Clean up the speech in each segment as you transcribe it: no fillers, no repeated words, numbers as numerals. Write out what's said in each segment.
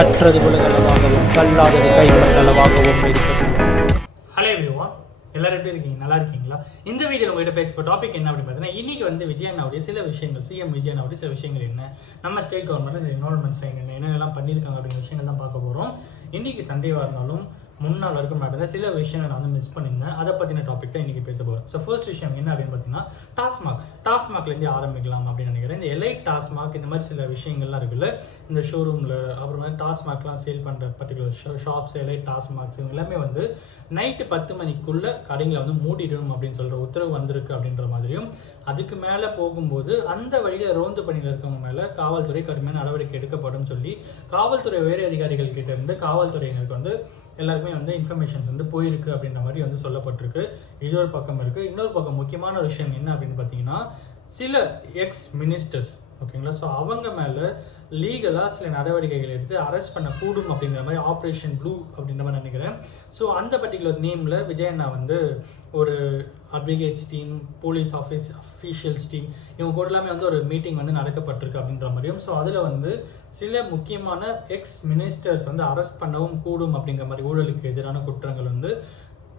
கற்றது உலகளவாகவும் கல்லாதது கைவிடங்களவாகவும் இருக்கிறது. Hello everyone, எல்லாரும் எப்படி இருக்கீங்க? நல்லா இருக்கீங்களா? இந்த வீடியோ உங்ககிட்ட பேச டாபிக் என்ன அப்படின்னு பார்த்தீங்கன்னா, இன்னைக்கு வந்து விஜய் அண்ணாவுடைய சில விஷயங்கள், சிஎம் விஜய் அண்ணாவுடைய சில விஷயங்கள் என்ன, நம்ம ஸ்டேட் கவர்மெண்ட் இன்வால்மெண்ட்ஸ் என்னென்னலாம் பண்ணியிருக்காங்க அப்படிங்கிற விஷயங்கள் தான் பார்க்க போகிறோம். இன்னைக்கு சண்டேவாக இருந்தாலும் முன்னாள் வரைக்கும் நடந்த சில விஷயங்கள் நான் வந்து மிஸ் பண்ணியிருந்தேன். அதை பற்றின டாபிக் தான் இன்றைக்கி பேச போகிறோம். ஸோ ஃபர்ஸ்ட் விஷயம் என்ன அப்படின்னு பார்த்தீங்கன்னா, டாஸ்மாக்லேருந்து ஆரம்பிக்கலாம் அப்படின்னு நினைக்கிறேன். இந்த எலைட் டாஸ்மாக் இந்த மாதிரி சில விஷயங்கள்லாம் இருக்குல்ல, இந்த ஷோரூமில் அப்புறமா டாஸ்மாக்லாம் சேல் பண்ணுற பர்டிகுலர் ஷாப்ஸ், எலைட் டாஸ்மாக்ஸ் இவங்க எல்லாமே வந்து நைட்டு 10 மணிக்குள்ளே கடைங்களை வந்து மூடிடணும் அப்படின்னு சொல்கிற உத்தரவு வந்திருக்கு அப்படின்ற மாதிரியும், அதுக்கு மேலே போகும்போது அந்த வழியில் ரோந்து பணியில் இருக்கவங்க மேலே காவல்துறை கடுமையான நடவடிக்கை எடுக்கப்படும் சொல்லி காவல்துறை உயர் அதிகாரிகள் கிட்ட இருந்து காவல்துறையினருக்கு வந்து எல்லாருக்குமே வந்து இன்ஃபர்மேஷன்ஸ் வந்து போயிருக்கு அப்படின்ற மாதிரி வந்து சொல்லப்பட்டிருக்கு. இது ஒரு பக்கம் இருக்குது. இன்னொரு பக்கம் முக்கியமான ஒரு விஷயம் என்ன அப்படின்னு பார்த்தீங்கன்னா, சில எக்ஸ் மினிஸ்டர்ஸ் ஓகேங்களா, ஸோ அவங்க மேலே லீகலாக சில நடவடிக்கைகள் எடுத்து அரெஸ்ட் பண்ண கூடும் அப்படிங்கிற மாதிரி ஆப்ரேஷன் ப்ளூ அப்படின்ற மாதிரி நினைக்கிறேன். ஸோ அந்த பர்டிகுலர் நேமில் விஜய் அண்ணா வந்து ஒரு advocates team, police officials team இவங்க கூட எல்லாமே வந்து ஒரு மீட்டிங் வந்து நடக்கப்பட்டிருக்கு அப்படின்ற மாதிரியும், ஸோ அதில் வந்து சில முக்கியமான எக்ஸ் மினிஸ்டர்ஸ் வந்து அரெஸ்ட் பண்ணவும் கூடும் அப்படிங்கிற மாதிரி, ஊழலுக்கு எதிரான குற்றங்கள் வந்து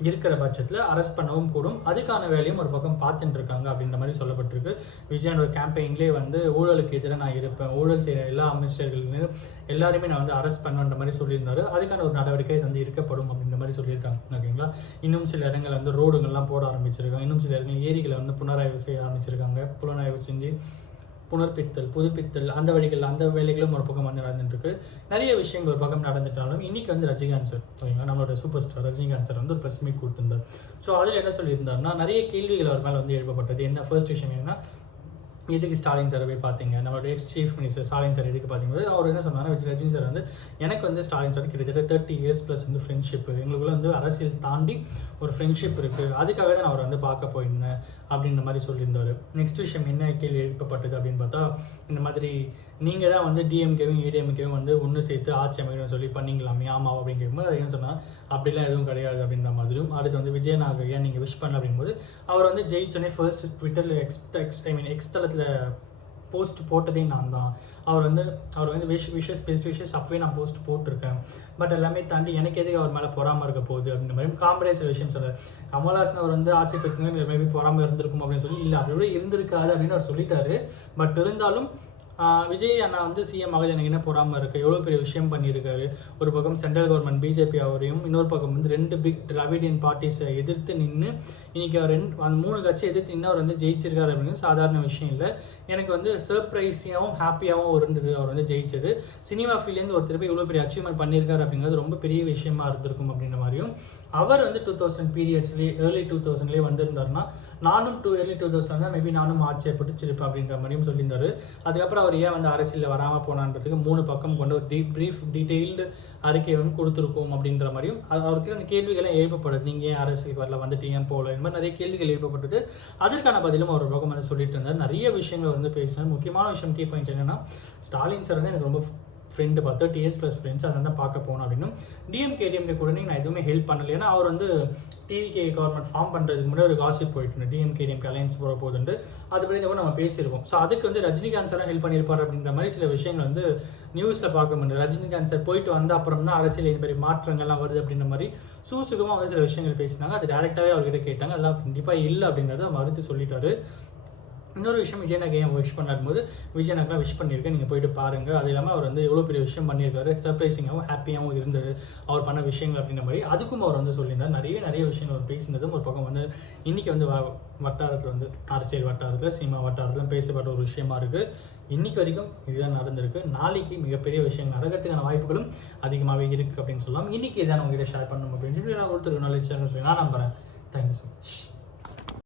இருக்கிற பட்சத்தில் அரெஸ்ட் பண்ணவும் கூடும், அதுக்கான வேலையும் ஒரு பக்கம் பார்த்துட்டு இருக்காங்க அப்படின்ற மாதிரி சொல்லப்பட்டிருக்கு. விஜயனோட கேம்பெயின்லேயே வந்து ஊழலுக்கு எதிராக நான் இருப்பேன், ஊழல் செய்கிற எல்லா அமைச்சர்களுமே எல்லாருமே நான் வந்து அரெஸ்ட் பண்ணுன்ற மாதிரி சொல்லியிருந்தாரு. அதுக்கான ஒரு நடவடிக்கை வந்து இருக்கப்படும் அப்படின்ற மாதிரி சொல்லியிருக்காங்க. ஓகேங்களா, இன்னும் சில இடங்கள் வந்து ரோடுகள்லாம் போட ஆரம்பிச்சிருக்காங்க, இன்னும் சில இடங்கள் ஏரிகளை வந்து புனராய்வு செய்ய ஆரம்பிச்சிருக்காங்க. புலனாய்வு செஞ்சு புதுப்பித்தல் அந்த வழிகள், அந்த வேலைகளும் ஒரு பக்கம் வந்து நடந்துட்டுருக்கு. நிறைய விஷயங்கள் ஒரு பக்கம் நடந்துட்டாலும் இன்னைக்கு வந்து ரஜினிகாந்த் சார் ஓகேங்களா, நம்மளோட சூப்பர் ஸ்டார் ரஜினிகாந்த் சார் வந்து ஒரு ப்ரெஸ் மீட் கொடுத்திருந்தார். ஸோ அதில் என்ன சொல்லியிருந்தாருன்னா, நிறைய கேள்விகள் அவர் மேலே வந்து எழுப்பப்பட்டது. என்ன ஃபர்ஸ்ட் விஷயம் என்னன்னா, எதுக்கு ஸ்டாலின் சார் போய் பார்த்தீங்க, நம்மளோட X chief minister Stalin sir எதுக்கு பார்த்தீங்கன்னா, அவர் என்ன சொன்னாங்கன்னா, ரஜினி சார் வந்து எனக்கு வந்து ஸ்டாலின் சார் கிட்டத்தட்ட 30 இயர்ஸ் ப்ளஸ் வந்து ஃப்ரெண்ட்ஷிப், எங்களுக்குள்ள வந்து அரசியல் தாண்டி ஒரு ஃப்ரெண்ட்ஷிப் இருக்குது, அதுக்காக தான் நான் அவர் வந்து பார்க்க போயிருந்தேன் அப்படின்ற மாதிரி சொல்லியிருந்தார். நெக்ஸ்ட் விஷயம் என்ன கேள்வி எழுப்பப்பட்டது அப்படின்னு பார்த்தா, இந்த மாதிரி நீங்கள் தான் வந்து டிஎம்கேவும் ஏடிஎம்கேவும் வந்து ஒன்று சேர்த்து ஆட்சி அமைக்கணும்னு சொல்லி பண்ணிங்களாமே, ஆமாம் அப்படின்னு கேட்கும்போது அது என்ன சொன்னால், அப்படிலாம் எதுவும் கிடையாது அப்படின்ற மாதிரியும், அடுத்து வந்து விஜயநாக ஏன் நீங்கள் விஷ் பண்ணல அப்படிங்கும்போது, அவர் வந்து ஜெயிச்சோன்னே ஃபர்ஸ்ட் ட்விட்டரில் எக்ஸ் தளத்தில் போஸ்ட் போட்டதே நான் தான், அவர் வந்து விஷஸ் பெஸ்ட் விஷஸ் அப்பவே நான் போஸ்ட் போட்டிருக்கேன், பட் எல்லாமே தாண்டி எனக்கு எதுக்கு அவர் மேலே பொறாமல் இருக்க போகுது அப்படின்ற மாதிரி காமெடியாக சில விஷயம் சொல்கிறார். கமல்ஹாசன் அவர் வந்து ஆட்சி பெற்றுங்க மேபி பொறாமல் இருந்திருக்கும் அப்படின்னு சொல்லி, இல்லை அப்படி கூட இருந்திருக்காது அப்படின்னு அவர் சொல்லிட்டாரு. பட் இருந்தாலும் விஜய் அண்ணா வந்து சிஎம் ஆக எனக்கு என்ன போடாமல் இருக்குது, எவ்வளோ பெரிய விஷயம் பண்ணியிருக்காரு. ஒரு பக்கம் சென்ட்ரல் கவர்மெண்ட் பிஜேபி அவரையும், இன்னொரு பக்கம் வந்து 2 பிக் திராவிடியன் பார்ட்டிஸை எதிர்த்து நின்று இன்றைக்கி அவர் அந்த 3 கட்சி எதிர்த்து நின்று அவர் வந்து ஜெயிச்சிருக்காரு அப்படின்னு சாதாரண விஷயம் இல்லை. எனக்கு வந்து சர்ப்ரைஸியாகவும் ஹாப்பியாகவும் இருந்தது அவர் வந்து ஜெயிச்சது. சினிமா ஃபீல்ட்லேருந்து ஒருத்தர் போய் இவ்வளோ பெரிய அச்சீவ்மெண்ட் பண்ணியிருக்காரு அப்படிங்கிறது ரொம்ப பெரிய விஷயமா இருந்திருக்கும் அப்படின்ற மாதிரியும், அவர் வந்து 2000 பீரியட்ஸ்லேயே ஏர்லி 2000லேயே வந்திருந்தாருன்னா, நானும் ஏர்லி 2000 தான் மேபி நானும் ஆட்சியை பிடிச்சிருப்பேன் அப்படின்ற மாதிரியும் சொல்லியிருந்தாரு. அதுக்கப்புறம் அவர் ஏன் வந்து அரசியலில் வராமல் போனான்றதுக்கு 3 பக்கம் கொண்ட ஒரு டீட்டெயில்டு அறிக்கை வந்து கொடுத்துருக்கோம் அப்படின்ற மாதிரியும், அவருக்கு அந்த கேள்விகள்லாம் எழுப்பப்படுது. நீங்கள் ஏன் அரசியலுக்கு வரல, வந்துட்டு ஏன் போகல, இந்த மாதிரி நிறைய கேள்விகள் எழுப்பப்பட்டது. அதற்கான பதிலும் அவர் பக்கம் வந்து சொல்லிட்டு இருந்தார். நிறைய விஷயங்கள் வந்து பேசினார். முக்கியமான விஷயம் கீ பாயிண்ட் என்னன்னா, ஸ்டாலின் சார் வந்து எனக்கு ரொம்ப ஃப்ரெண்டு, 30 இயர்ஸ் ப்ளஸ் ஃப்ரெண்ட்ஸ், அதை தான் பார்க்க போகணும் அப்படின்னும், டிஎம்கே கூட நான் எதுவுமே ஹெல்ப் பண்ணல. ஏன்னா அவர் வந்து டிவிகே கவர்மெண்ட் ஃபார்ம் பண்ணுறதுக்கு முன்னாடி ஒரு காசிப் போயிட்டு இருந்தேன், டிஎம்கே அலையன்ஸ் போகிற போதுண்டு, அது பற்றி கூட நம்ம பேசியிருக்கோம். ஸோ அதுக்கு வந்து ரஜினிகாந்த் சார் ஹெல்ப் பண்ணியிருப்பார் அப்படின்ற மாதிரி சில விஷயங்கள் வந்து நியூஸில் பார்க்க முடியாது. ரஜினிகாந்த் சார் போயிட்டு வந்து அப்புறம் தான் அரசியல் இந்த மாதிரி மாற்றங்கள்லாம் வருது அப்படின்ற மாதிரி சூசுகமாக வந்து சில விஷயங்கள் பேசினாங்க. அது டேரெக்டாகவே அவர்கிட்ட கேட்டாங்க. அதெல்லாம் கண்டிப்பாக இல்லை அப்படிங்கிறத மறுத்து சொல்லிட்டாரு. இன்னொரு விஷயம், விஜயநாயக் ஏன் விஷ் பண்ணும்போது, விஜயநாயக்லாம் விஷ் பண்ணியிருக்கேன், நீங்கள் போயிட்டு பாருங்கள். அது இல்லாமல் அவர் வந்து எவ்வளோ பெரிய விஷயம் பண்ணியிருக்காரு, சர்ப்ரைசிங்காகவும் ஹாப்பியாகவும் இருந்தது அவர் பண்ண விஷயங்கள் அப்படின்ற மாதிரி அதுக்கும் அவர் வந்து சொல்லியிருந்தார். நிறைய விஷயங்கள் அவர் பேசினதும் ஒரு பக்கம் வந்து இன்றைக்கி வந்து வட்டாரத்தில் வந்து அரசியல் வட்டாரத்தில், சினிமா வட்டாரத்தில் பேசப்பட்ட ஒரு விஷயமா இருக்குது. இன்றைக்கி வரைக்கும் இதுதான் நடந்திருக்கு. நாளைக்கு மிகப்பெரிய விஷயங்கள் நடக்கிறதுக்கான வாய்ப்புகளும் அதிகமாகவே இருக்குது அப்படின்னு சொல்லலாம். இன்றைக்கி இதான் உங்ககிட்ட ஷேர் பண்ணணும் அப்படின்னு சொல்லி நான் ஒருத்தர் நாலேஜ் சொல்லி நான் நம்புகிறேன். Thank you so much.